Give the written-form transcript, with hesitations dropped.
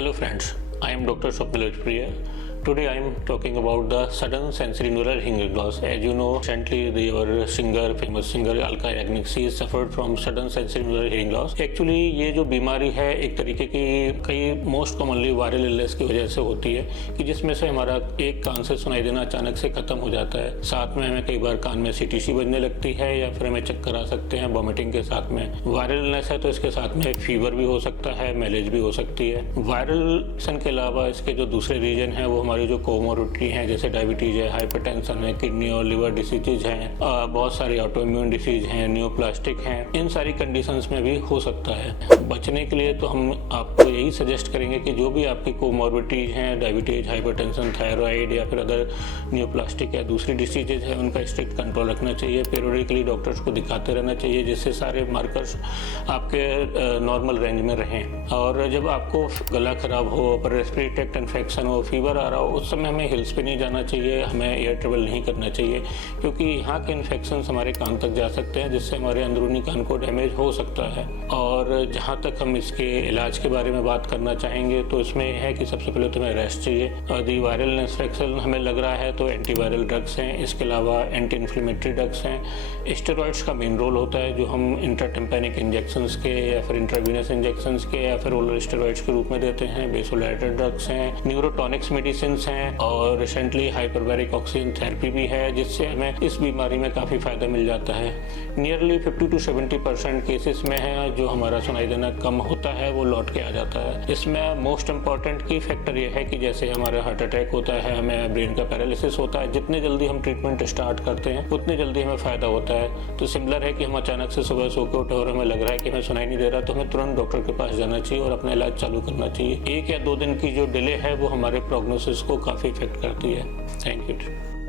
Hello friends, I am Dr. Swapnil Priya. Today I am talking about the sudden sensory neural hearing loss. As you know, recently our famous singer Alka Yagnik, she suffered from sudden sensory neural hearing loss. Actually ये जो बीमारी है एक तरीके की कई most commonly viral illness की वजह से होती है कि जिसमें से हमारा एक कान से सुनाई देना अचानक से खत्म हो जाता है। साथ में हमें कई बार कान में सीटीसी बजने लगती है या फिर हमें चक्कर आ सकते हैं वॉमिटिंग के साथ में। वायरल इलनेस है तो इसके साथ में फीवर भी हो सकता है, मैलेज भी हो सकती है। वायरल के अलावा इसके जो दूसरे रीजन है वो हमारी जो कोमोर्बिडिटी हैं जैसे डायबिटीज है, हाइपरटेंशन है, किडनी और लिवर डिसीजेज हैं, बहुत सारी ऑटोइम्यून डिसीज हैं, न्यूप्लास्टिक हैं, इन सारी कंडीशंस में भी हो सकता है। बचने के लिए तो हम आपको यही सजेस्ट करेंगे कि जो भी आपकी कोमोर्बिडिटीज हैं, डायबिटीज, हाइपरटेंशन, थायराइड या फिर अदर न्यूप्लास्टिक या दूसरी डिसीजेज है, उनका स्ट्रिक्ट कंट्रोल रखना चाहिए। पीरियडिकली डॉक्टर्स को दिखाते रहना चाहिए जिससे सारे मार्कर्स आपके नॉर्मल रेंज में रहें। और जब आपको गला खराब हो, पर रेस्पिरेटरी ट्रैक्ट इन्फेक्शन हो, फीवर आ रहा हो, उस समय हमें हिल्स पे नहीं जाना चाहिए, हमें एयर ट्रेवल नहीं करना चाहिए क्योंकि यहाँ के इन्फेक्शन हमारे कान तक जा सकते हैं जिससे हमारे अंदरूनी कान को डैमेज हो सकता है। और जहाँ तक हम इसके इलाज के बारे में बात करना चाहेंगे तो इसमें है कि सबसे पहले तो हमें रेस्ट चाहिए। यदि वायरल इन्फेक्शन हमें लग रहा है तो एंटीवायरल ड्रग्स हैं, इसके अलावा एंटी इन्फ्लेमेटरी ड्रग्स हैं। स्टेरॉइड्स का मेन रोल होता है जो हम इंट्राटेम्पैनिक इंजेक्शंस के या फिर इंट्रावीनस इंजेक्शंस के या फिर ओरल स्टेरॉइड्स के रूप में देते हैं। बेसोलाइटेड ड्रग्स हैं, न्यूरोटॉनिक्स मेडिसिन हैं और रिसेंटली हाइपरबैरिक ऑक्सीजन थेरेपी भी है जिससे हमें इस बीमारी में काफ़ी फायदा मिल जाता है। नियरली 50 to 70% केसेस में है जो हमारा सुनाई देना कम होता है वो लौट के आ जाता है। इसमें मोस्ट इम्पॉर्टेंट की फैक्टर ये है कि जैसे हमारा हार्ट अटैक होता है, हमें ब्रेन का पैरालिसिस होता है, जितने जल्दी हम ट्रीटमेंट स्टार्ट करते हैं उतने जल्दी हमें फ़ायदा होता है। तो सिमिलर है कि हम अचानक से सुबह सो के उठे और हमें लग रहा है कि हमें सुनाई नहीं दे रहा तो हमें तुरंत डॉक्टर के पास जाना चाहिए और अपना इलाज चालू करना चाहिए। 1 या 2 दिन की जो डिले है वो हमारे प्रोग्नोसिस को काफ़ी इफेक्ट करती है। Thank you.